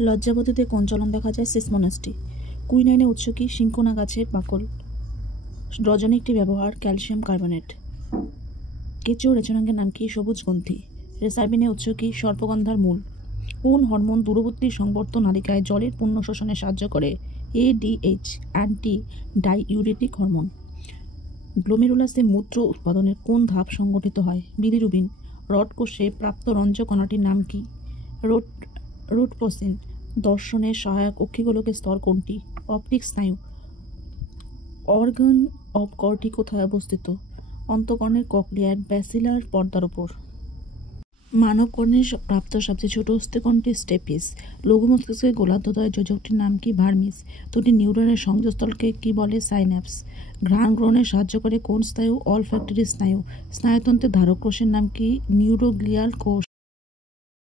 লজ্জাবতীতে কোন চলন দেখা যায়? সিসমোনাস্টি। কুইনাইনের উৎস কি? সিনকোনা গাছের বাকল। রজনী একটি ব্যবহার ক্যালসিয়াম কার্বনেট। কেঁচো রেচনাঙ্গের নাম কি? সবুজ গ্রন্থি। রেসার্বিনের উৎস কি? সর্পগন্ধার মূল। কোন হরমোন দূরবর্তী সংবর্ত নালিকায় জলের পূর্ণ শোষণে সাহায্য করে? ADH, anti diuretic hormone. গ্লোমেরুলাসে মূত্র উৎপাদনের কোন ধাপ সংগঠিত হয়? বিলিরুবিন। রড কোষে প্রাপ্ত রঞ্জক কণাটির নাম কি? রোডপসিন। দর্শনের সহায়ক অক্ষিগোলকের স্তর কোনটি? অপটিক স্নায়ু। অর্গান অব কর্টি কোথায় অবস্থিত? অন্তঃকর্ণের ককলিয়ার ব্যাসিলার পর্দার উপর। মানব কর্ণে প্রাপ্ত সবচেয়ে ছোট অস্থিকোণটি স্টেপিস। লঘু মস্তিষ্কের গোলার্ধদ্বয়ের যোজকটির নাম কি? ভার্মিস। দুটি নিউরনের সংযোগস্থলকে কি বলে? সাইন্যাপস। ঘ্রাণ গ্রহণে সাহায্য করে কোন স্নায়ু? অলফ্যাক্টরি স্নায়ু। স্নায়ুতন্ত্রের ধারক কোষের নাম কি? নিউরোগ্লিয়াল কোষ।